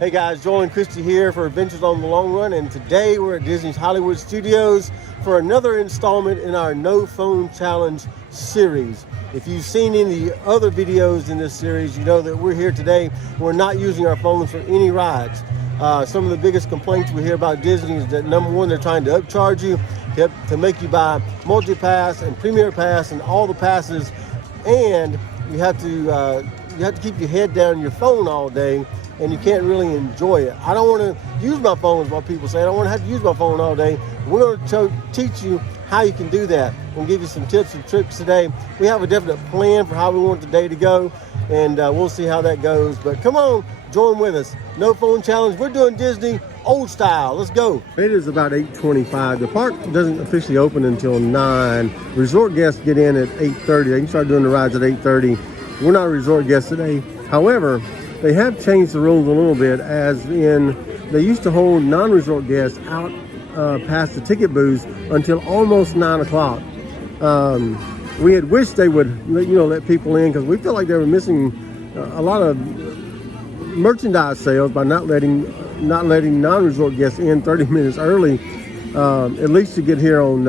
Hey guys, Joel and Christy here for Adventures on the Long Run, and today we're at Disney's Hollywood Studios for another installment in our No Phone Challenge series. If you've seen any other videos in this series, you know that we're here today. We're not using our phones for any rides. Some of the biggest complaints we hear about Disney is that number one, they're trying to upcharge you to make you buy Multipass and Premier Pass and all the passes, and you have to keep your head down on your phone all day, and you can't really enjoy it. I don't want to use my phone, is what people say. I don't want to have to use my phone all day. We're going to teach you how you can do that. We'll give you some tips and tricks today. We have a definite plan for how we want the day to go, and we'll see how that goes. But come on, join with us. No Phone Challenge. We're doing Disney old style. Let's go. It is about 8:25. The park doesn't officially open until 9. Resort guests get in at 8:30. They can start doing the rides at 8:30. We're not resort guests today. However, they have changed the rules a little bit, as in they used to hold non-resort guests out past the ticket booths until almost 9 o'clock. We had wished they would let people in, because we feel like they were missing a lot of merchandise sales by not letting non-resort guests in 30 minutes early, at least to get here on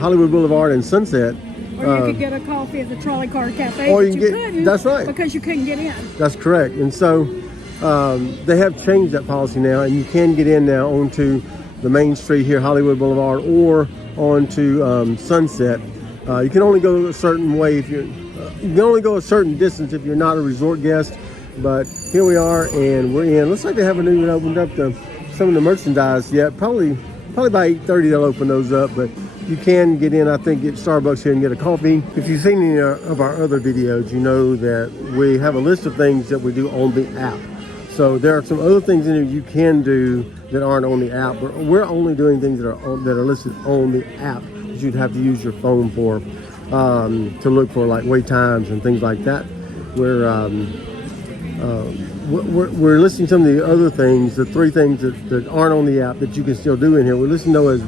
Hollywood Boulevard and Sunset. Or you could get a coffee at the trolley car cafe, or but you couldn't. That's right. Because you couldn't get in. That's correct. And so they have changed that policy now, and you can get in now onto the main street here, Hollywood Boulevard, or onto Sunset. You can only go a certain way if you can only go a certain distance if you're not a resort guest. But here we are, and we're in. Looks like they haven't even opened up some of the merchandise yet. Probably by 8:30 they'll open those up, but you can get in, I think, get Starbucks here and get a coffee. If you've seen any of our other videos, you know that we have a list of things that we do on the app. So there are some other things in there you can do that aren't on the app, but we're only doing things that are listed on the app that you'd have to use your phone for, to look for, like wait times and things like that. We're listing some of the other things, the 3 things that aren't on the app that you can still do in here. We're listing those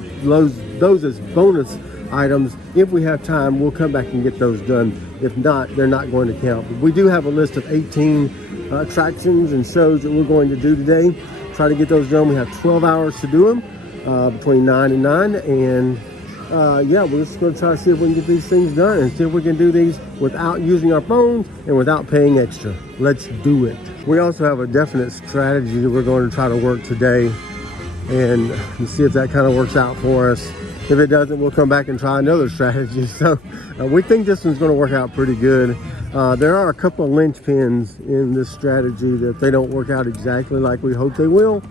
as bonus items. If we have time, we'll come back and get those done. If not, they're not going to count. But we do have a list of 18 attractions and shows that we're going to do today. Try to get those done. We have 12 hours to do them, between 9 and 9. And yeah, we're just going to try to see if we can get these things done and see if we can do these without using our phones and without paying extra. Let's do it. We also have a definite strategy that we're going to try to work today, and see if that kind of works out for us. If it doesn't, we'll come back and try another strategy. So we think this one's going to work out pretty good. There are a couple of linchpins in this strategy that if they don't work out exactly like we hope they will,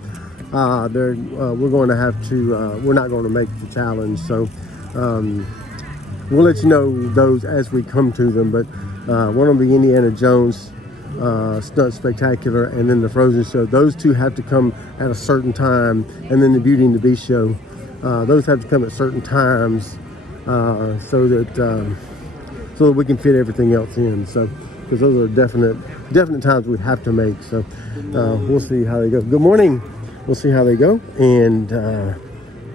we're going to have to, we're not going to make the challenge. So we'll let you know those as we come to them. But one will be Indiana Jones Stunt Spectacular, and then the Frozen show. Those 2 have to come at a certain time, and then the Beauty and the Beast show. Those have to come at certain times, so that we can fit everything else in. So, because those are definite times we have to make. So we'll see how they go. Good morning. We'll see how they go, and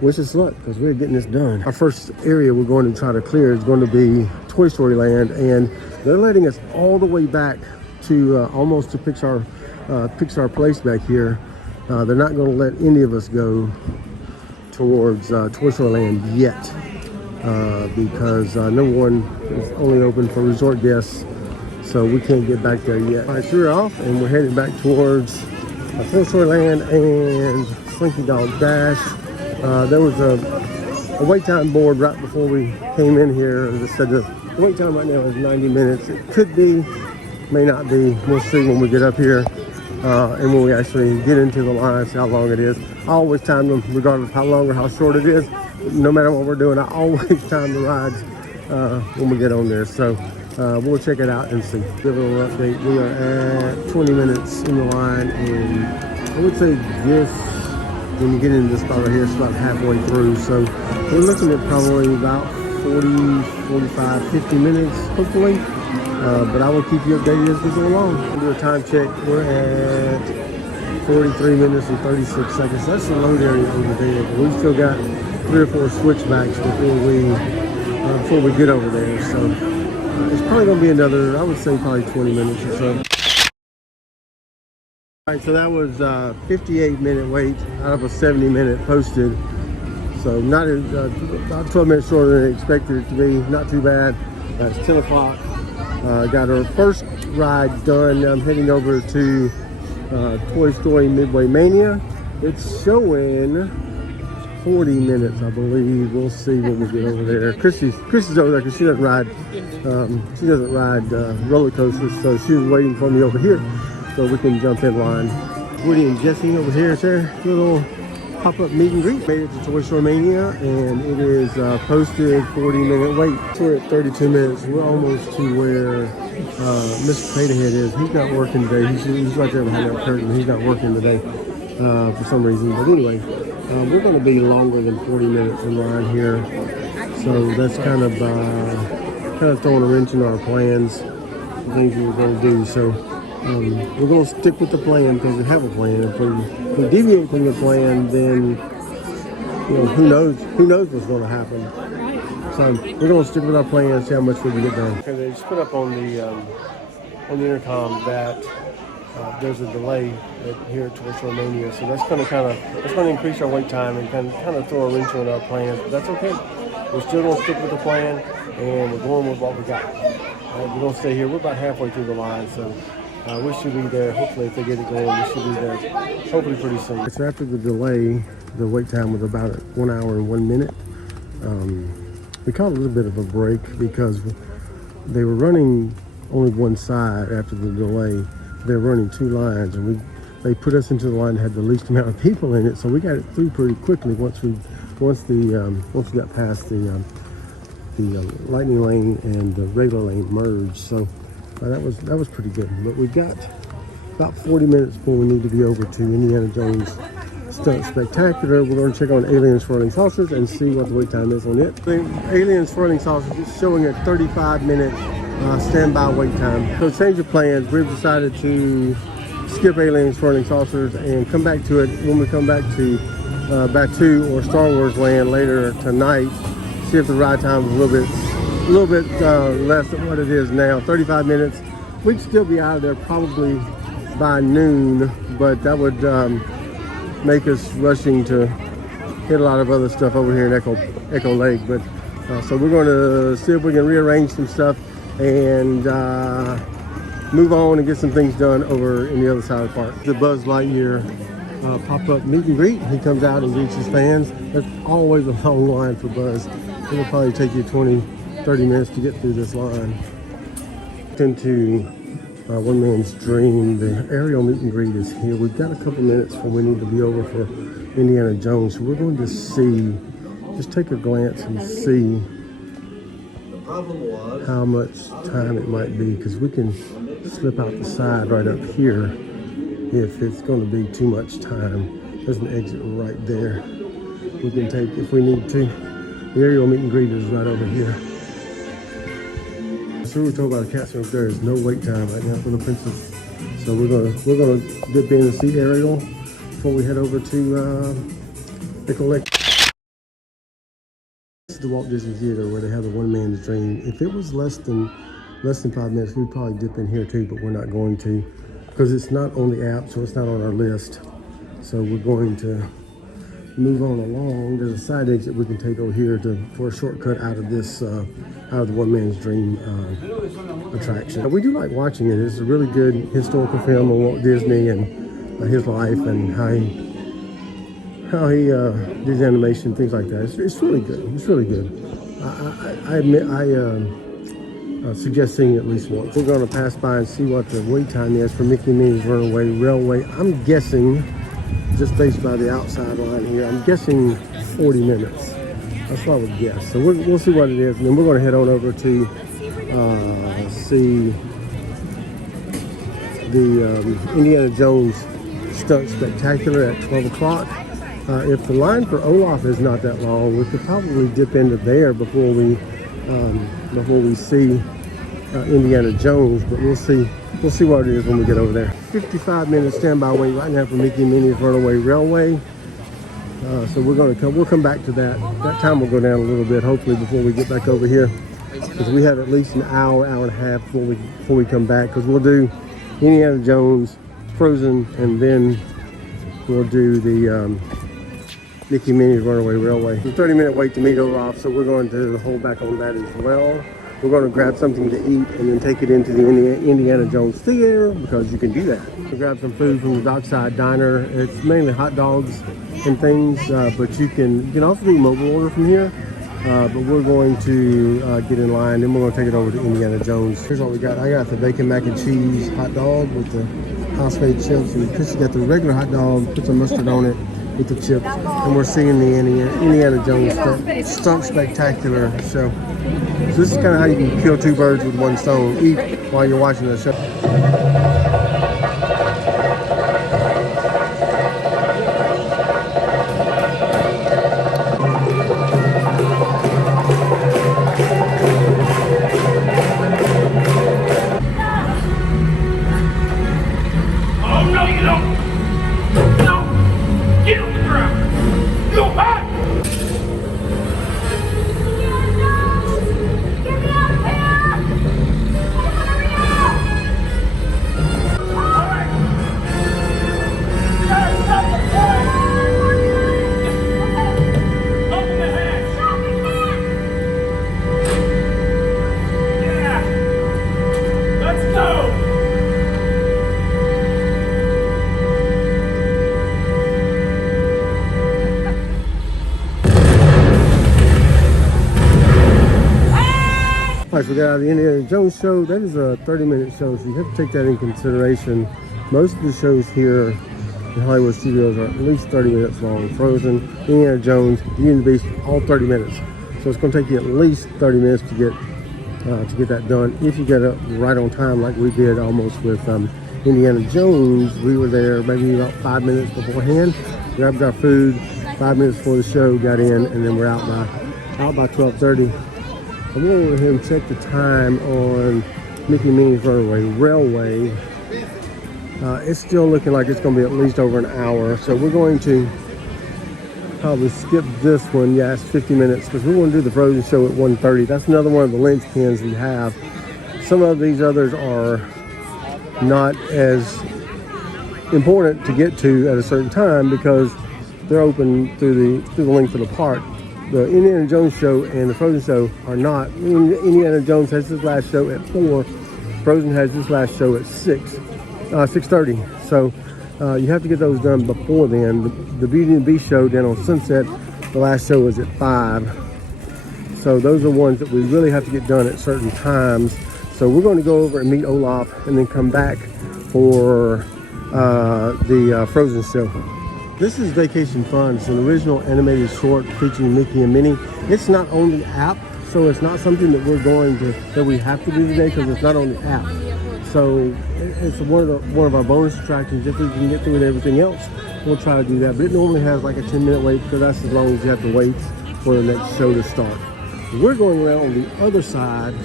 wish us luck, because we're getting this done. Our first area we're going to try to clear is going to be Toy Story Land, and they're letting us all the way back to almost to Pixar Place back here. They're not going to let any of us go towards Toy Story Land yet, because number one, it's only open for resort guests, so we can't get back there yet. All right, so we're off, and we're headed back towards Toy Story Land and Slinky Dog Dash. There was a wait time board right before we came in here that said the wait time right now is 90 minutes. It could be, may not be. We'll see when we get up here, and when we actually get into the line, see how long it is. I always time them regardless of how long or how short it is. No matter what we're doing, I always time the rides when we get on there. So we'll check it out and see. Give a little update. We are at 20 minutes in the line, and I would say just when you get into this spot right here, it's about halfway through. So we're looking at probably about 40, 45, 50 minutes, hopefully. But I will keep you updated as we go along. We'll do a time check. We're at 43 minutes and 36 seconds. That's the load area over there. But we've still got 3 or 4 switchbacks before we get over there. So it's probably going to be another, I would say, probably 20 minutes or so. All right, so that was 58-minute wait out of a 70-minute posted. So not about 12 minutes shorter than I expected it to be. Not too bad. It's 10 o'clock. Got our first ride done. I'm heading over to Toy Story Midway Mania. It's showing 40 minutes, I believe. We'll see when we get over there. Chrissy's over there because she doesn't ride. She doesn't ride roller coasters, so she was waiting for me over here so we can jump in line. Woody and Jesse over here. It's their little pop-up meet and greet. Made it to Toy Story Mania, and it is posted 40-minute wait. We're at 32 minutes. We're almost to where Mr. Potato Head is. He's not working today. He's right there behind that curtain. He's not working today for some reason. But anyway, we're going to be longer than 40 minutes in line here. So that's kind of throwing a wrench in our plans, the things we were going to do. So we're going to stick with the plan because we have a plan. If we deviate from the plan, then who knows what's going to happen. So we're going to stick with our plan and see how much we can get done. Okay, they just put up on the intercom that there's a delay here at Toy Story Mania, so that's going to increase our wait time and kind of throw a wrench on our plans. But that's okay. We're still going to stick with the plan, and we're going with what we got. We're going to stay here. We're about halfway through the line, so we should be there. Hopefully, if they get it going, we should be there hopefully pretty soon. So after the delay, the wait time was about 1 hour and 1 minute. We caught a little bit of a break because they were running only one side after the delay. They were running two lines, and they put us into the line that had the least amount of people in it. So we got it through pretty quickly once we got past the Lightning Lane and the regular lane merged. So that was pretty good. But we've got about 40 minutes before we need to be over to Indiana Jones Stunt Spectacular. We're going to check on Alien Swirling Saucers and see what the wait time is on it. The Alien Swirling Saucers is showing a 35-minute standby wait time. So change of plans. We've decided to skip Alien Swirling Saucers and come back to it when we come back to Batuu or Star Wars Land later tonight. See if the ride time is a little bit less than what it is now. 35 minutes. We'd still be out of there probably by noon, but that would make us rushing to hit a lot of other stuff over here in Echo Lake. But so we're going to see if we can rearrange some stuff and move on and get some things done over in the other side of the park. The Buzz Lightyear pop-up meet and greet. He comes out and greets his fans. There's always a long line for Buzz. It'll probably take you 20-30 minutes to get through this line. Into One Man's Dream. The aerial meet and greet is here. We've got a couple minutes before we need to be over for Indiana Jones. So we're going to just take a glance and see how much time it might be, because we can slip out the side right up here if it's going to be too much time. There's an exit right there. We can take if we need to. The aerial meet and greet is right over here. So we're told by the captain up there is no wait time right now for the princess. So we're gonna dip in and see Ariel before we head over to Echo Lake. This is the Walt Disney Theater where they have the One Man's Dream. If it was less than 5 minutes, we'd probably dip in here too, but we're not going to because it's not on the app, so it's not on our list. So we're going to move on along. There's a side exit we can take over here for a shortcut out of this out of the One Man's Dream attraction. We do like watching it. It's a really good historical film on Walt Disney and his life and how he did animation, things like that. It's really good. It's really good. I admit I suggest seeing it at least once. We're going to pass by and see what the wait time is for Mickey and Minnie's Runaway Railway. I'm guessing, just based by the outside line here, I'm guessing 40 minutes. That's what I would guess. So we'll see what it is, and then we're going to head on over to see the Indiana Jones Stunt Spectacular at 12 o'clock. If the line for Olaf is not that long, we could probably dip into there before we see Indiana Jones, but we'll see what it is when we get over there. 55-minute standby wait right now for Mickey and Minnie's Runaway Railway. So we'll come back to that. That time will go down a little bit, hopefully, before we get back over here, because we have at least an hour and a half before we come back, because we'll do Indiana Jones Frozen, and then we'll do the Mickey Minnie's Runaway Railway. It's a 30-minute wait to meet Olaf, so we're going to hold back on that as well. We're going to grab something to eat and then take it into the Indiana Jones Theater, because you can do that. We'll grab some food from the Dockside Diner. It's mainly hot dogs and things, but you can also do mobile order from here. But we're going to get in line, then we're going to take it over to Indiana Jones. Here's what we got. I got the bacon mac and cheese hot dog with the house-made chips, and Chrissy got the regular hot dog, put some mustard on it with the chips, and we're seeing the Indiana Jones Stunt Spectacular show. So this is kind of how you can kill two birds with one stone. Eat while you're watching the show. Oh, no, you don't. No. Get on the ground. Go back. All right, so we got out of the Indiana Jones show. That is a 30-minute show, so you have to take that in consideration. Most of the shows here in Hollywood Studios are at least 30 minutes long. Frozen, Indiana Jones, Beauty and the Beast, all 30 minutes. So it's going to take you at least 30 minutes to get that done. If you get up right on time, like we did almost with Indiana Jones, we were there maybe about 5 minutes beforehand. Grabbed our food 5 minutes before the show, got in, and then we're out by 12:30. I'm going to go ahead and check the time on Mickey Minnie's Runaway Railway. It's still looking like it's going to be at least over an hour, so we're going to probably skip this one. Yeah, it's 50 minutes, because we're going to do the Frozen show at 1:30. That's another one of the linchpins we have. Some of these others are not as important to get to at a certain time because they're open through the length of the park. The Indiana Jones show and the Frozen show are not. Indiana Jones has his last show at 4. Frozen has his last show at 6:30. So you have to get those done before then. The Beauty and the Beast show down on Sunset, the last show was at 5. So those are ones that we really have to get done at certain times. So we're going to go over and meet Olaf and then come back for the Frozen show. This is Vacation Fun. It's an original animated short featuring Mickey and Minnie. It's not on the app, so it's not something that we have to do today because it's not on the app. So it's one of our bonus attractions. If we can get through with everything else, we'll try to do that. But it normally has like a 10-minute wait, because that's as long as you have to wait for the next show to start. We're going around on the other side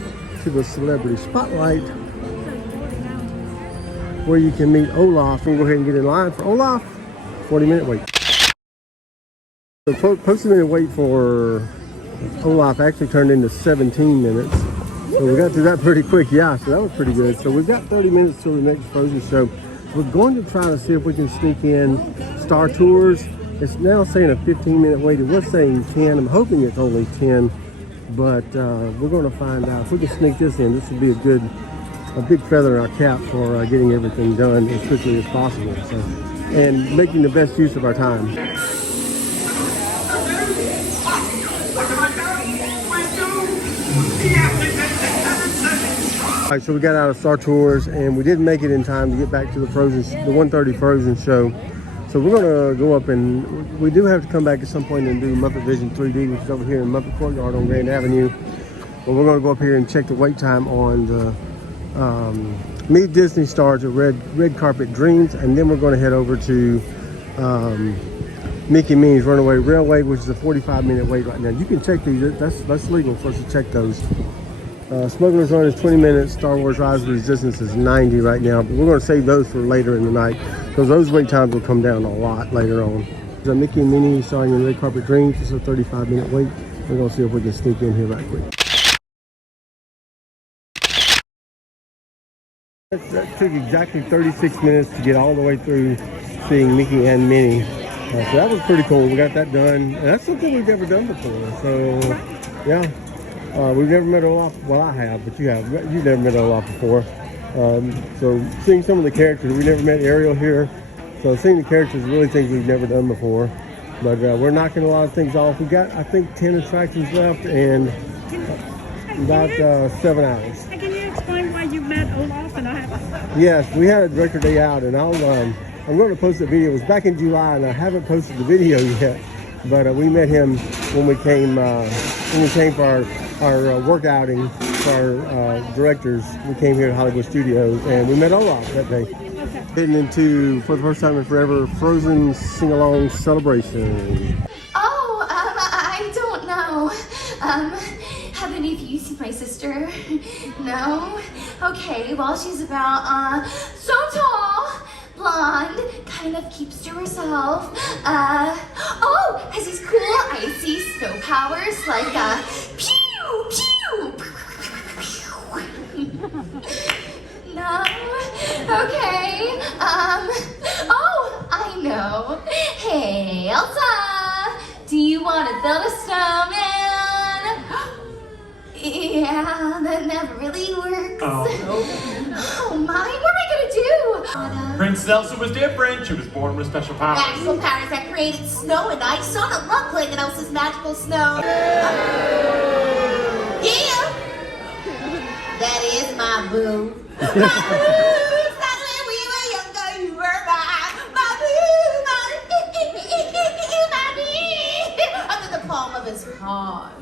to the Celebrity Spotlight, where you can meet Olaf. And go ahead and get in line for Olaf. 40-minute wait. The post-minute wait for Olaf actually turned into 17 minutes. So we got through that pretty quick. Yeah, so that was pretty good. So we've got 30 minutes till the next Frozen show. We're going to try to see if we can sneak in Star Tours. It's now saying a 15-minute wait. It was saying 10. I'm hoping it's only 10, but we're going to find out. If we can sneak this in, this would be a big feather in our cap for getting everything done as quickly as possible. So, and making the best use of our time. All right, so we got out of Star Tours and we didn't make it in time to get back to the 1:30 Frozen show. So we're gonna go up, and we do have to come back at some point and do Muppet Vision 3D, which is over here in Muppet Courtyard on Grand Avenue. But we're gonna go up here and check the wait time on the Meet Disney Stars at Red Carpet Dreams, and then we're going to head over to Mickey Minnie's Runaway Railway, which is a 45-minute wait right now. You can check these. That's legal for us to check those. Smuggler's Run is 20 minutes. Star Wars Rise of Resistance is 90 right now, but we're going to save those for later in the night because those wait times will come down a lot later on. So Mickey and Minnie starring in Red Carpet Dreams. This is a 35-minute wait. We're going to see if we can sneak in here right quick. That took exactly 36 minutes to get all the way through seeing Mickey and Minnie. So that was pretty cool. We got that done. And that's something we've never done before. So, yeah. We've never met Olaf. Well, I have, but you have. You've never met Olaf before. So seeing some of the characters, we never met Ariel here. So seeing the characters, really things we've never done before. But we're knocking a lot of things off. We got, I think, 10 attractions left and about 7 hours. Can you explain why you met Olaf and I haven't? Yes, we had a director day out, and I'm going to post the video. It was back in July, and I haven't posted the video yet. But we met him when we came for our work outing for our directors. We came here to Hollywood Studios, and we met Olaf that day. Okay. Heading into, for the first time in forever, Frozen sing-along celebration. Oh, I don't know. Have any of you seen my sister? No? Okay, well, she's about, so tall, blonde, kind of keeps to herself. Oh, has these cool, icy snow powers, like, pew, pew, no? Okay, oh, I know. Hey, Elsa, do you want to build a snowman? Yeah, that never really works. Oh my, what am I gonna do? Princess Elsa was different. She was born with special powers. Magical powers that created snow and ice. I don't love playing in Elsa's magical snow. Yeah! That is my boo. My boo! Back when we were younger, you were my boo! My boo! Under the palm of his hands.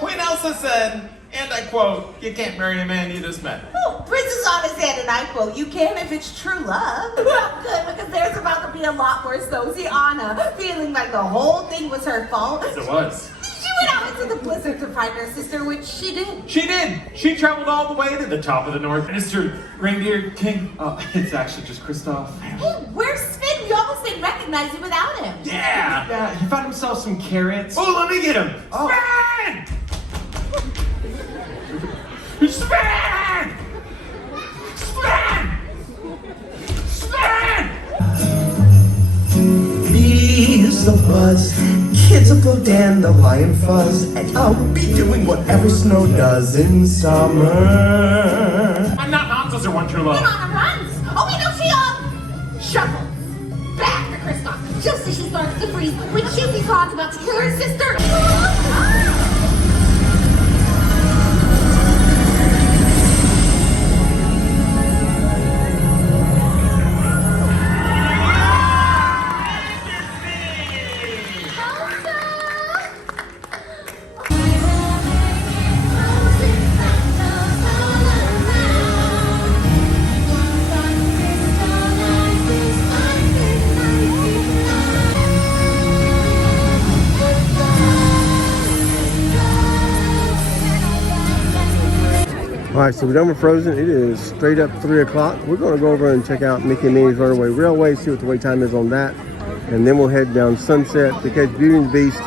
Queen Elsa said, and I quote, "You can't marry a man you just met." Oh, Princess Anna said, and I quote, "You can if it's true love." Well, good, because there's about to be a lot worse though. See, Anna, feeling like the whole thing was her fault. Yes, it was. She went out into the blizzard to find her sister, which she did. She did. She traveled all the way to the top of the North. Mr. Reindeer King. It's actually just Kristoff. Hey, where's Sven? We almost didn't recognize you without him. Yeah, he found himself some carrots. Oh, let me get him. Oh. Sven! Sven! Sven! Sven! Bees the buzz, kids will go dandelion fuzz, and I'll be doing whatever snow does in summer. I'm not Hansa's or One True Love. Anna runs. Oh, we know she shuffles back to Kristoff just as she starts to freeze when she sees Hans about to kill her sister. All right, so we're done with Frozen. It is straight up 3 o'clock. We're going to go over and check out Mickey and Minnie's Runaway Railway, see what the wait time is on that. And then we'll head down Sunset to catch Beauty and the Beast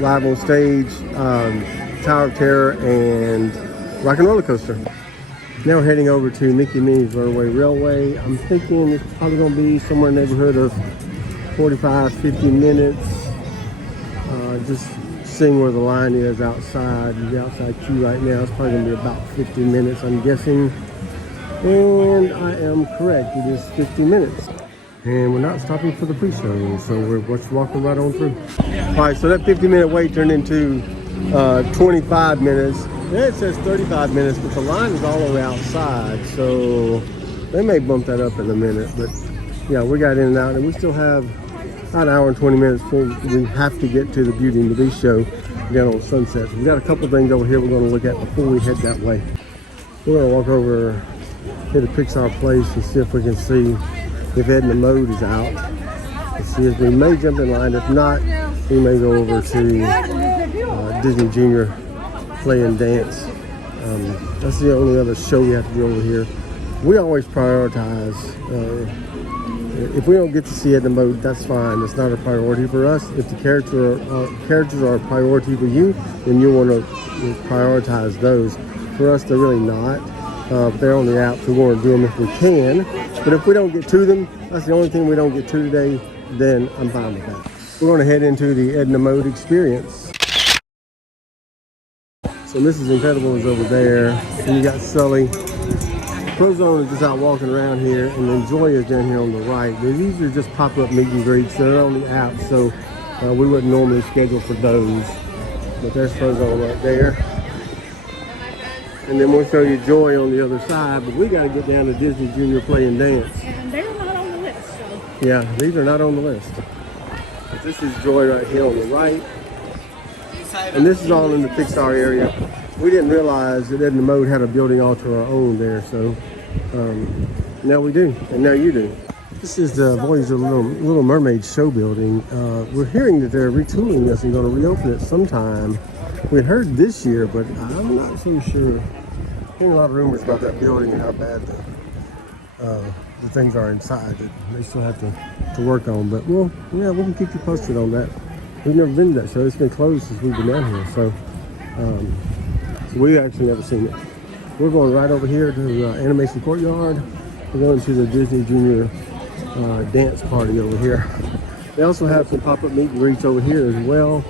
live on stage, Tower of Terror, and Rock and Roller Coaster. Now we're heading over to Mickey and Minnie's Runaway Railway. I'm thinking it's probably going to be somewhere in the neighborhood of 45, 50 minutes. Just seeing where the line is outside, the outside queue right now. It's probably going to be about 50 minutes, I'm guessing. And I am correct, it is 50 minutes. And we're not stopping for the pre-show, so we're just walking right on through. All right, so that 50-minute wait turned into 25 minutes. There it says 35 minutes, but the line is all the way outside, so they may bump that up in a minute. But yeah, we got in and out, and we still have about an hour and 20 minutes before we have to get to the Beauty and the Beast show down on Sunset. So we got a couple things over here we're going to look at before we head that way. We're going to walk over to the Pixar place and see if we can see if Edna Mode is out. Let's see if we may jump in line. If not, we may go over to Disney Junior Play and Dance. That's the only other show we have to do over here. We always prioritize. If we don't get to see Edna Mode, that's fine. It's not a priority for us. If the characters are a priority for you, then you want to prioritize those. for us, they're really not. They're on the app, so we're going to do them if we can. But if we don't get to them, that's the only thing we don't get to today, then I'm fine with that. We're going to head into the Edna Mode experience. So Mrs. Incredible is over there, and you got Sully. Prozone is just out walking around here, and then Joy is down here on the right. These are just pop-up meet and greets. They're on the app, so we wouldn't normally schedule for those. But there's Prozone right there. And then we'll show you Joy on the other side, but we got to get down to Disney Junior Play and Dance. And they're not on the list, so. Yeah, these are not on the list. But this is Joy right here on the right. And this is all in the Pixar area. We didn't realize that Edna Mode had a building all to our own there, so now we do, and now you do. This is the Voyager Little Mermaid show building. We're hearing that they're retooling this and going to reopen it sometime. We had heard this year, but I'm not so sure. Hearing a lot of rumors about that building and how bad the things are inside that they still have to work on. But we can keep you posted on that. We've never been to that show. It's been closed since we've been down here, so we actually never seen it. We're going right over here to the Animation Courtyard. We're going to the Disney Junior dance party over here. They also have some pop-up meet and greets over here as well.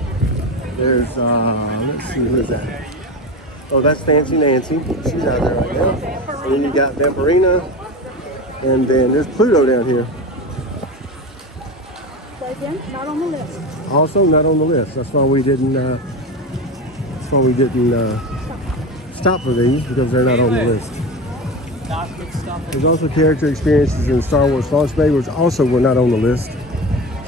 There's, let's see, what is that? Oh, that's Fancy Nancy. She's out there right now. And then you got Vampirina. And then there's Pluto down here. But again, not on the list. Also not on the list. That's why we didn't stop for these, because they're not on the list. There's also character experiences in Star Wars Launch Bay, which also were not on the list.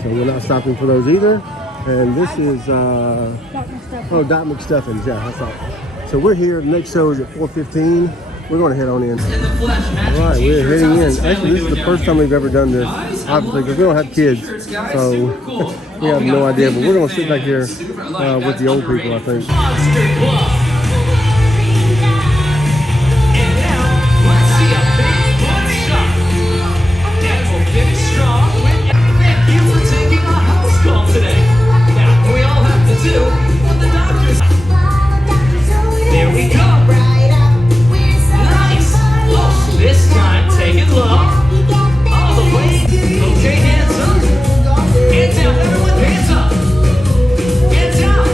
So we're not stopping for those either. And this is Doc McStuffins. Yeah, that's all. So we're here. The next show is at 4:15. We're going to head on in. All right, we're heading in. Actually, this is the first time we've ever done this, obviously, because we don't have kids, so we have no idea. But we're going to sit back here with the old people, I think. There we go. Nice. Oh, this time take it low. All the way. Okay, hands up. Hands down. Everyone, hands up. Hands down.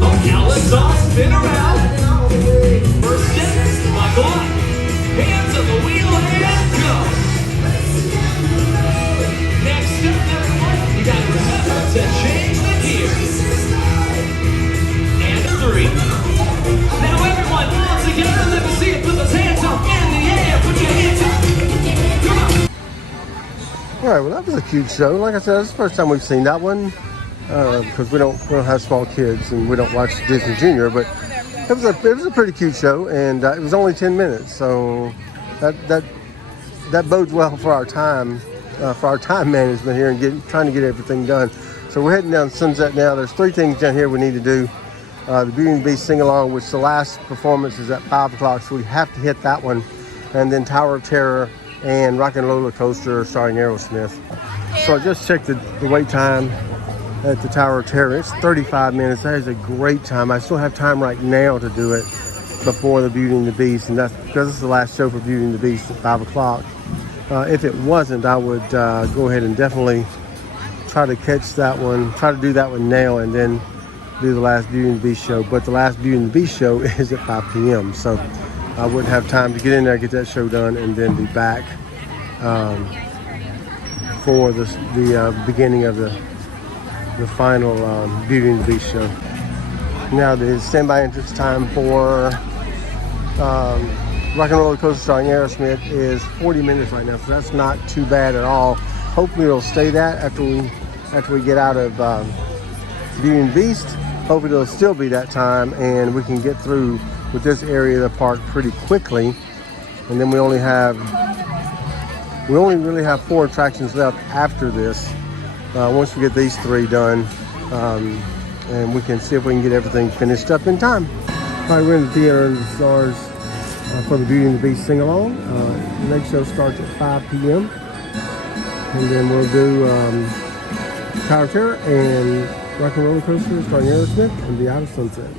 Oh, now let's all spin around. First step, buckle up. Hands on the wheel and go. Next step, everyone. You gotta remember to change the gears. And 3. Now everyone, all together, let me see you put those hands up in the air. Put your hands up. Come on. All right, well, that was a cute show. Like I said, this is the first time we've seen that one, because we don't have small kids and we don't watch Disney Junior. But it was a pretty cute show, and it was only 10 minutes, so that bodes well for our time management here and trying to get everything done. So we're heading down Sunset now. There's 3 things down here we need to do. The Beauty and the Beast sing-along, which the last performance is at 5 o'clock, so we have to hit that one. And then Tower of Terror and Rock and Roller Coaster starring Aerosmith. So I just checked the wait time at the Tower of Terror. It's 35 minutes. That is a great time. I still have time right now to do it before the Beauty and the Beast, and that's because it's the last show for Beauty and the Beast at 5 o'clock. If it wasn't, I would go ahead and definitely try to catch that one, try to do that one now, and then do the last Beauty and the Beast show. But the last Beauty and the Beast show is at 5 p.m. So I wouldn't have time to get in there, get that show done, and then be back for the beginning of the final Beauty and the Beast show. Now the standby entrance time for Rock and Roller Coaster starring Aerosmith is 40 minutes right now, so that's not too bad at all. Hopefully it'll stay that after we get out of Beauty and the Beast. Hopefully it'll still be that time, and we can get through with this area of the park pretty quickly. And then we only really have 4 attractions left after this. Once we get these 3 done, and we can see if we can get everything finished up in time. All right, we're in the theater under the stars for the Beauty and the Beast sing-along. The next show starts at 5 p.m. And then we'll do Tower of Terror and Rock and Roller Coaster starring Aerosmith and be out of Sunset.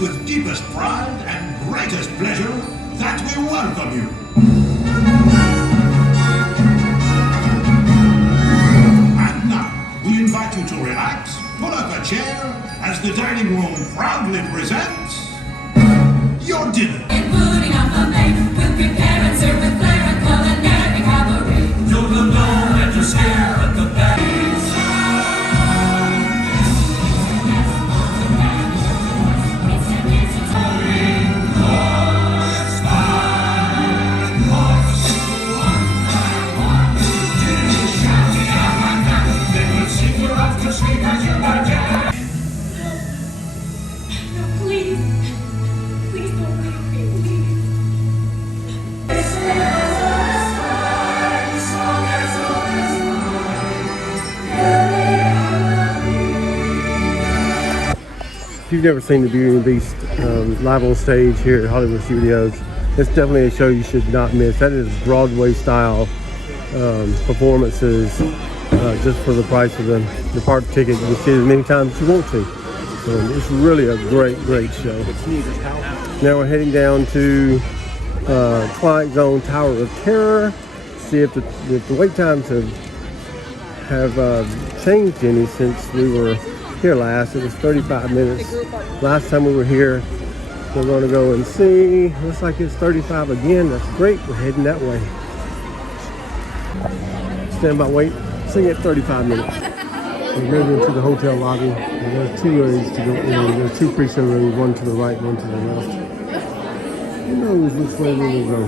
with deepest pride and greatest pleasure that we welcome you. And now, we invite you to relax, pull up a chair, as the dining room proudly presents your dinner. Including on the main, we'll prepare and serve with flair and culinary cabaret. You'll know that you're scared at the back. No, please. Please don't leave me, please. If you've never seen the Beauty and the Beast live on stage here at Hollywood Studios, it's definitely a show you should not miss. That is Broadway style performances just for the price of the park ticket. You can see it as many times as you want to. So it's really a great show. Now we're heading down to Twilight Zone Tower of Terror. See if the wait times have changed any since we were here last. It was 35 minutes last time we were here. We're going to go and see. Looks like it's 35 again. That's great. We're heading that way. Stand by, wait. Sing at 35 minutes. We're going into the hotel lobby. And there's two ways to go in. There's two pre-show rooms, one to the right, one to the left. Who knows which way we will go?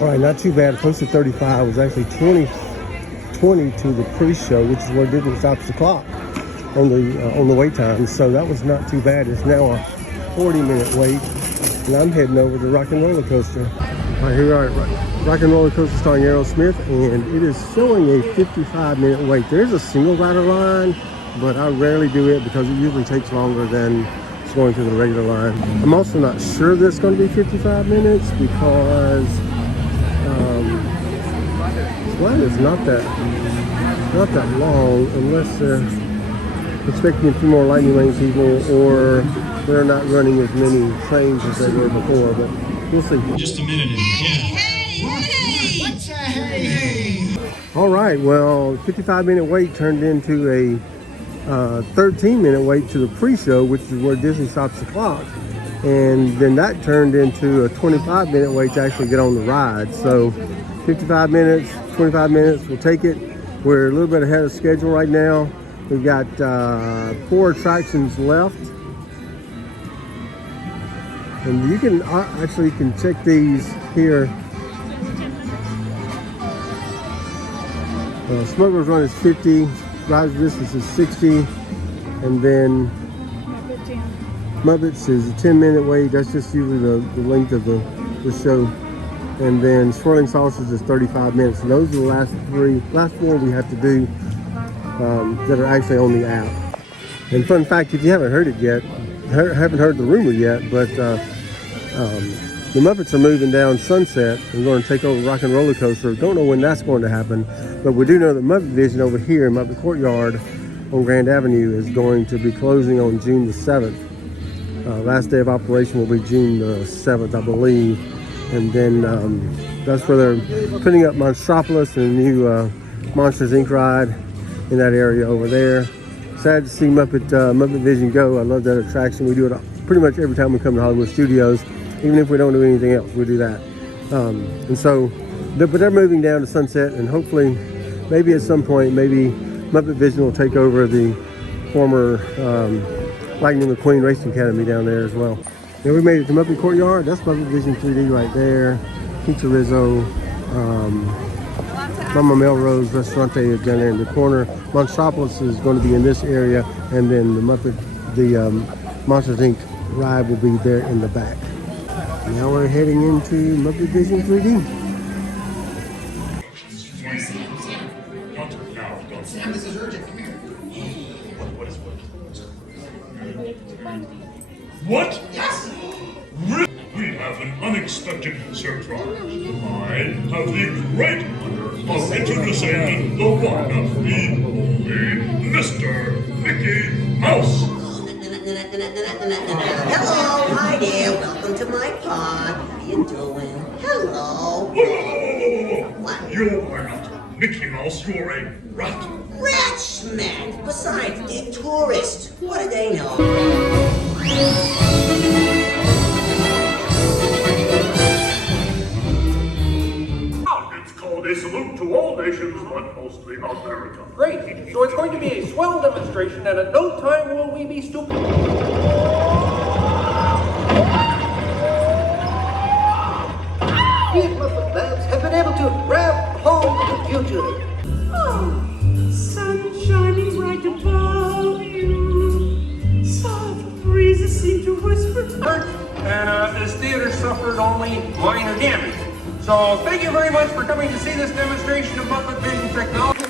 All right, not too bad. Close to 35. It was actually 20 to the pre-show, which is where Disney stops the clock on the wait time. So that was not too bad. It's now a 40-minute wait, and I'm heading over to Rock and Roller Coaster. All right, here we are at Rock and Roller Coaster starring Aerosmith, and it is showing a 55-minute wait. There is a single rider line, but I rarely do it because it usually takes longer than going through the regular line. I'm also not sure that it's going to be 55 minutes because this line is not that long unless they're expecting a few more Lightning Lane people or they're not running as many trains as they were before, but we'll see. Just a minute. What's a hey? All right, well, 55-minute wait turned into a 13-minute wait to the pre-show, which is where Disney stops the clock. And then that turned into a 25-minute wait to actually get on the ride. So 55 minutes, 25 minutes, we'll take it. We're a little bit ahead of schedule right now. We've got 4 attractions left. And you can actually check these here. Smuggler's Run is 50, Rise of Distance is 60, and then Muppets is a 10-minute wait. That's just usually the length of the show. And then Swirling Saucers is 35 minutes. And those are the last four we have to do that are actually on the app. And fun fact, if you haven't heard it yet, haven't heard the rumor yet, but the Muppets are moving down Sunset and going to take over Rock and Roller Coaster. Don't know when that's going to happen, but we do know that Muppet Vision over here in Muppet Courtyard on Grand Avenue is going to be closing on June the 7th. Last day of operation will be June the 7th, I believe. And then that's where they're putting up Monstropolis and a new Monsters Inc. ride in that area over there. Sad to see Muppet Vision go. I love that attraction. We do it pretty much every time we come to Hollywood Studios. Even if we don't do anything else, we do that. And so, but they're moving down to Sunset, and hopefully, maybe at some point, maybe Muppet Vision will take over the former Lightning McQueen Racing Academy down there as well. Then we made it to Muppet Courtyard. That's Muppet Vision 3D right there. Pizza Rizzo, Mama Melrose Restaurante is down there in the corner. Monstropolis is going to be in this area, and then the Monsters Inc. ride will be there in the back. Now we're heading into Muppet Vision 3D. Sam, this is urgent. Come here. What? Yes. We have an unexpected surprise. I have the great honor of introducing the one, the only Mr. Hello, hi there. Welcome to my pod. How you doing? Hello. What? You are not Mickey Mouse, you're a rat. Rat smack. Besides, they're tourists. What do they know? It's called a salute to all nations, but mostly America. Great. So it's going to be a swell demonstration, and at no time will we be stupid. These muffin lads have been able to grab hold of the future. Oh, sun shining right above you. Soft breezes seem to whisper. And this theater suffered only minor damage. So thank you very much for coming to see this demonstration of Muppet Vision technology.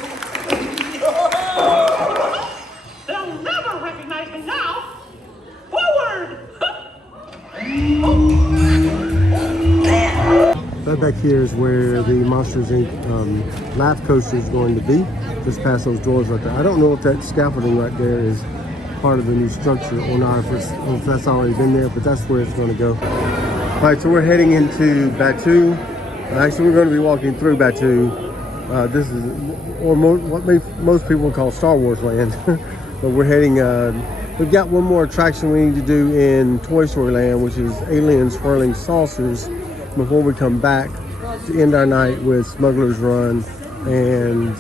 They'll never recognize me now. Forward! Right back here is where the Monsters Inc. Laugh Coaster is going to be. Just past those doors right there. I don't know if that scaffolding right there is part of the new structure or not, if that's already been there, but that's where it's going to go. All right, so we're heading into Batu. Actually, we're going to be walking through Batu. This is, what most people call Star Wars Land. But we're heading, we've got one more attraction we need to do in Toy Story Land, which is Alien Swirling Saucers, before we come back to end our night with Smuggler's Run and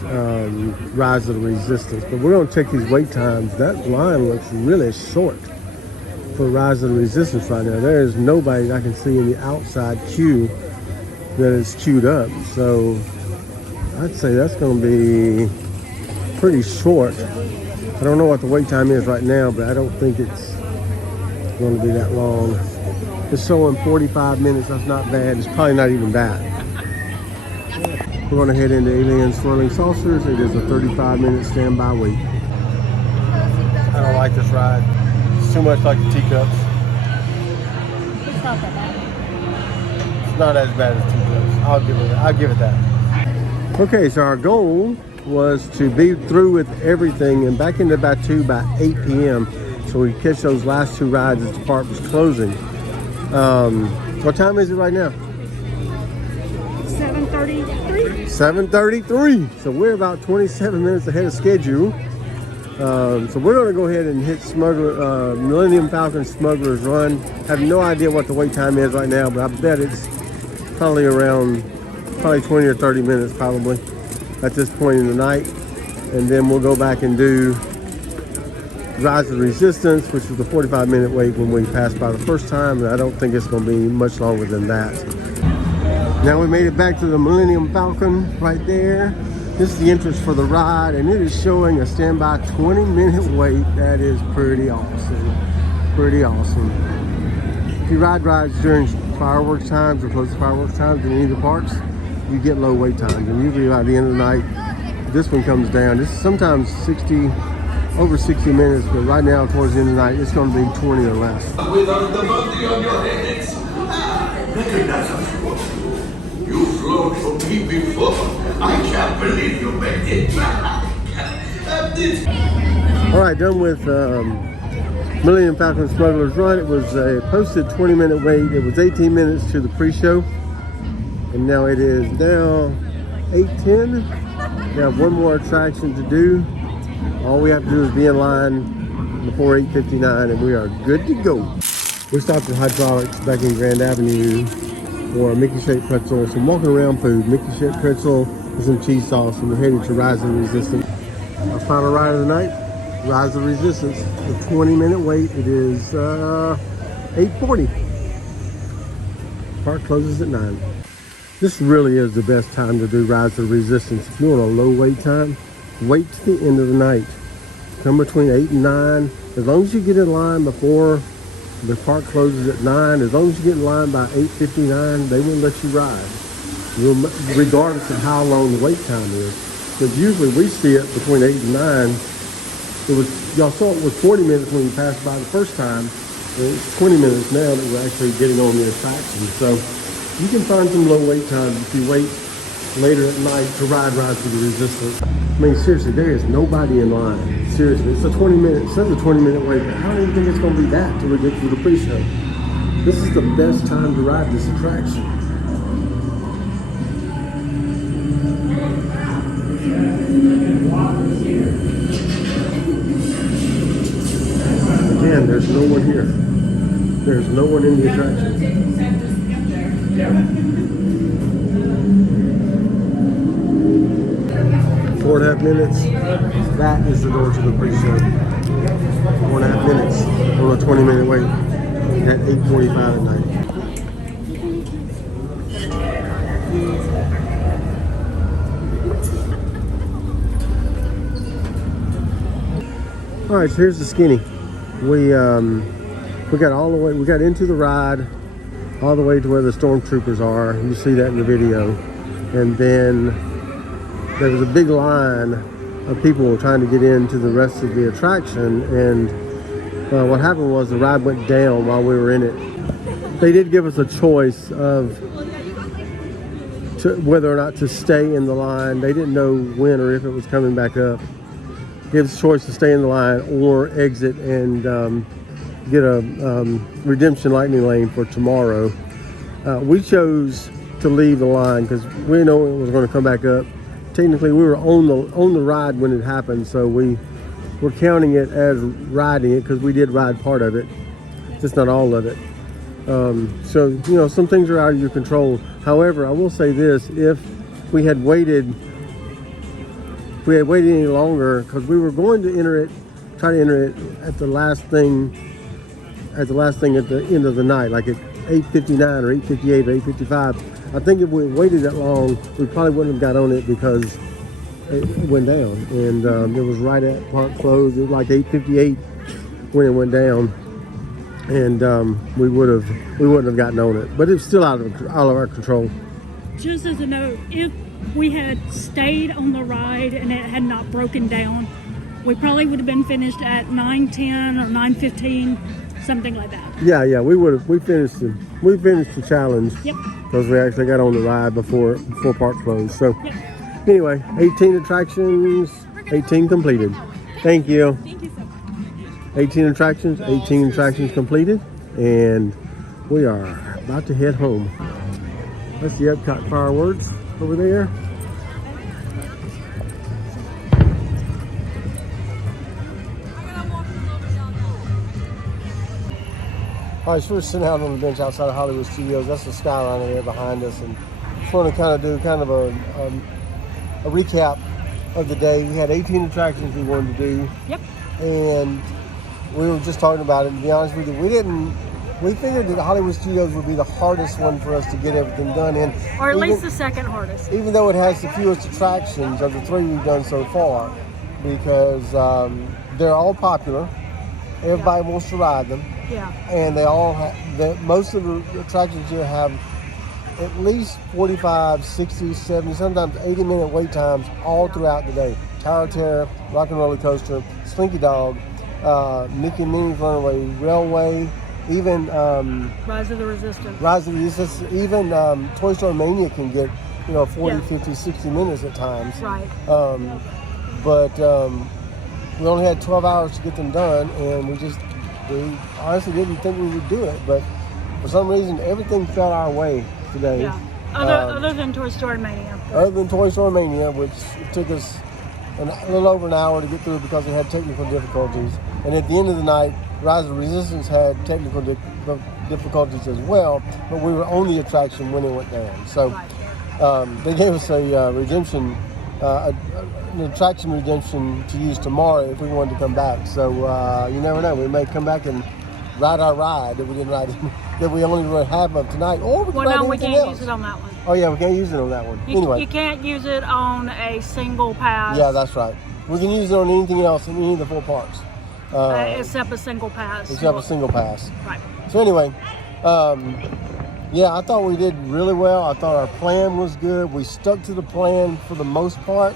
Rise of the Resistance. But we're going to check these wait times. That line looks really short for Rise of the Resistance right now. There is nobody I can see in the outside queue that is queued up. So I'd say that's going to be pretty short. I don't know what the wait time is right now, but I don't think it's going to be that long. It's showing 45 minutes. That's not bad. It's probably not even that. We're going to head into Alien Swirling Saucers. It is a 35-minute standby wait. I don't like this ride. It's too much like the teacups. It's not that bad. It's not as bad as teacups. I'll give it that. Okay, so our goal was to be through with everything and back into Batu by 8 p.m. so we catch those last two rides as the park was closing. What time is it right now? 7:33. 7:33. So we're about 27 minutes ahead of schedule. So we're going to go ahead and hit Millennium Falcon Smuggler's Run. I have no idea what the wait time is right now, but I bet it's probably around 20 or 30 minutes probably at this point in the night. And then we'll go back and do Rise of the Resistance, which was the 45-minute wait when we passed by the first time, and I don't think it's going to be much longer than that. Now we made it back to the Millennium Falcon right there. This is the entrance for the ride, and it is showing a standby 20-minute wait. That is pretty awesome. Pretty awesome. If you ride rides during fireworks times or close to fireworks times in any of the parks, you get low wait times, and usually by the end of the night, this one comes down. This is sometimes over 60 minutes, but right now towards the end of the night, it's going to be 20 or less. Without the bounty on your heads. Recognize us. You've flown for me before. I can't believe you made it. All right, done with Millennium Falcon Smuggler's Run. It was a posted 20-minute wait. It was 18 minutes to the pre-show, and now it is now 8:10. We have one more attraction to do. All we have to do is be in line before 8:59, and we are good to go. We stopped at Hydraulics back in Grand Avenue for a Mickey shaped pretzel, some walking around food, Mickey shaped pretzel with some cheese sauce, and we're headed to Rise of the Resistance. Our final ride of the night, Rise of the Resistance. A 20-minute wait. It is 8:40. Park closes at 9. This really is the best time to do Rise of the Resistance. If you want a low wait time, wait to the end of the night. Come between 8 and 9. As long as you get in line before the park closes at 9, as long as you get in line by 8:59, they will let you ride, regardless of how long the wait time is. Because usually we see it between 8 and 9. Y'all saw it was 40 minutes when you passed by the first time. And it's 20 minutes now that we're actually getting on the attraction. So you can find some low wait times if you wait later at night to ride Rise of the Resistance. I mean, seriously, there is nobody in line. seriously, it's a 20-minute, it says a 20-minute wait, but I don't even think it's going to be that till we get to the pre-show. This is the best time to ride this attraction. Again, there's no one here. There's no one in the attraction. 4.5 minutes. That is the door to the pre-show. 4.5 minutes on a 20-minute wait at 8:45 at night. All right, so here's the skinny. We got all the way. We got into the ride all the way to where the stormtroopers are. You see that in the video, and then there was a big line of people trying to get into the rest of the attraction, and what happened was the ride went down while we were in it. They did give us a choice of whether or not to stay in the line. They didn't know when or if it was coming back up. Give us a choice to stay in the line or exit and get a redemption lightning lane for tomorrow. We chose to leave the line because we know it was going to come back up. Technically, we were on the ride when it happened, so we were counting it as riding it because we did ride part of it, just not all of it. So you know, some things are out of your control. However, I will say this: if we had waited any longer, because we were going to try to enter it at the last thing at the end of the night, like at 8:59 or 8:58 or 8:55. I think if we waited that long, we probably wouldn't have got on it because it went down, and it was right at park close. It was like 8:58 when it went down, and we wouldn't have gotten on it. But it's still out of our control. Just as a note, if we had stayed on the ride and it had not broken down, we probably would have been finished at 9:10 or 9:15, something like that. Yeah, we would have. We finished the challenge. Yep. Because we actually got on the ride before park closed. So anyway, 18 attractions, 18 completed. Thank you. Thank you so much. 18 attractions completed, and we are about to head home. That's the Epcot fireworks over there. All right, so we're sitting out on the bench outside of Hollywood Studios. That's the skyline there behind us, and just want to kind of do kind of a recap of the day. We had 18 attractions we wanted to do. Yep. And we were just talking about it. To be honest with you, we figured that Hollywood Studios would be the hardest one for us to get everything done in. Or at least the second hardest. Even though it has the fewest attractions of the three we've done so far, because they're all popular. Everybody wants to ride them. Yeah. And they all most of the attractions here have at least 45, 60, 70, sometimes 80-minute wait times all throughout the day. Tower of Terror, Rock and Roller Coaster, Slinky Dog, Mickey and Minnie's Runaway Railway, even Rise of the Resistance. Even Toy Story Mania can get 40, 50, 60 minutes at times. Right. But we only had 12 hours to get them done, and we honestly didn't think we would do it, but for some reason everything fell our way today. Yeah. Other than Toy Story Mania. Other than Toy Story Mania, which took us a little over an hour to get through because it had technical difficulties. And at the end of the night, Rise of the Resistance had technical difficulties as well, but we were on the attraction when it went down. So they gave us a redemption, an attraction redemption to use tomorrow if we wanted to come back. So you never know, we may come back and ride our ride that we didn't ride, that we only rode half of tonight, or we can ride anything else. Use it on that one. Oh yeah, we can't use it on that one. Anyway, you can't use it on a single pass. Yeah, that's right. We can use it on anything else in any of the 4 parks. Except a single pass. Except a single pass. Right. So anyway, yeah, I thought we did really well. I thought our plan was good. We stuck to the plan for the most part.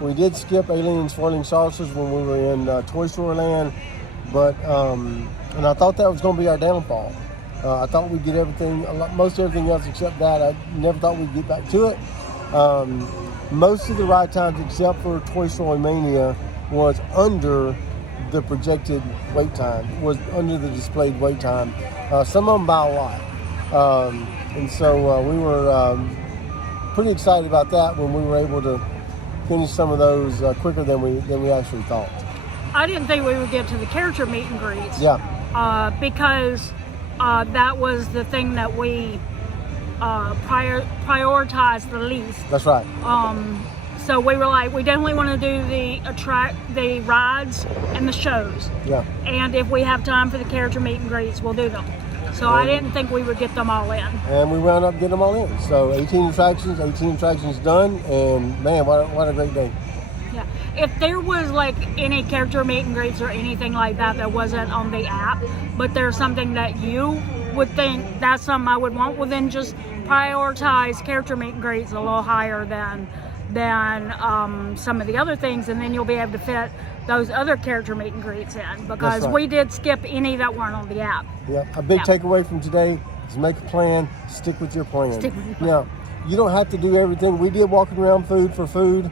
We did skip Alien and Swirling Saucers when we were in Toy Story Land, but and I thought that was going to be our downfall. I thought we'd get most everything else except that. I never thought we'd get back to it. Most of the ride times, except for Toy Story Mania, was under the projected wait time, was under the displayed wait time. Some of them by a lot. And so we were pretty excited about that when we were able to finish some of those quicker than we actually thought. I didn't think we would get to the character meet and greets. Yeah. Because that was the thing that we prioritized the least. That's right. So we were like, we definitely want to do the rides and the shows. Yeah. And if we have time for the character meet and greets, we'll do them. So I didn't think we would get them all in. And we wound up getting them all in. So 18 attractions done, and man, what a great day. Yeah. If there was like any character meet and greets or anything like that wasn't on the app, but there's something that you would think that's something I would want, well then just prioritize character meet and greets a little higher than some of the other things, and then you'll be able to fit those other character meet and greets in, because right. we did skip any that weren't on the app. Yeah, a big takeaway from today is make a plan, stick with your plan. Stick with your plan. Now, you don't have to do everything. We did walking around food for food.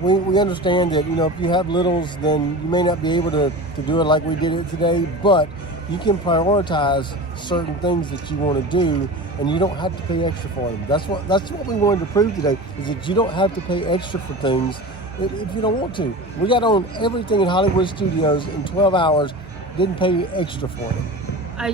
We understand that, if you have littles, then you may not be able to do it like we did it today, but you can prioritize certain things that you want to do, and you don't have to pay extra for them. That's what we wanted to prove today, is that you don't have to pay extra for things if you don't want to. We got on everything in Hollywood Studios in 12 hours, didn't pay extra for it.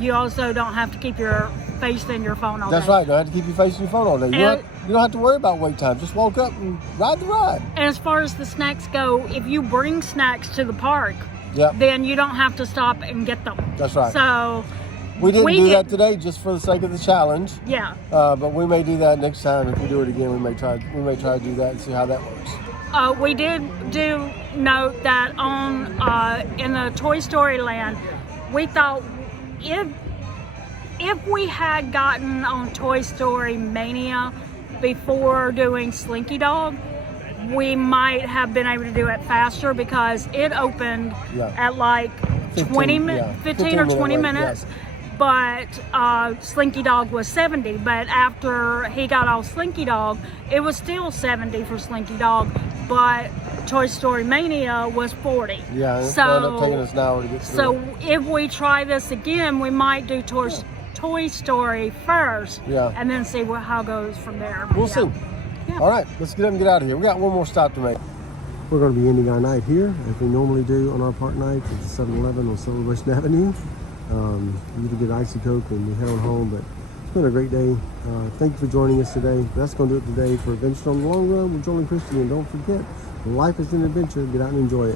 You also don't have to keep your face in your phone all day. That's right. You don't have to keep your face in your phone all day. You don't have to worry about wait time. Just walk up and ride the ride. And as far as the snacks go, if you bring snacks to the park, yep, then you don't have to stop and get them. That's right. So we didn't do that today just for the sake of the challenge. Yeah. But we may do that next time. If we do it again, we may try to do that and see how that works. We did do note that on in the Toy Story Land, we thought if we had gotten on Toy Story Mania before doing Slinky Dog, we might have been able to do it faster, because it opened at like 15 or 20 minutes. Yes. But Slinky Dog was 70. But after he got off Slinky Dog, it was still 70 for Slinky Dog. But Toy Story Mania was 40. Yeah, it's wound up taking us an hour to get through. So if we try this again, we might do Toy Story first, and then see how it goes from there. We'll see. Yeah. All right, let's get up and get out of here. We got one more stop to make. We're going to be ending our night here, as we normally do on our park nights, at the 7-Eleven on Celebration Avenue. You can get icy Coke and we head on home, but it's been a great day. Thank you for joining us today. That's going to do it today for Adventure on the Long Run with Joel and Christy. And don't forget, life is an adventure. Get out and enjoy it.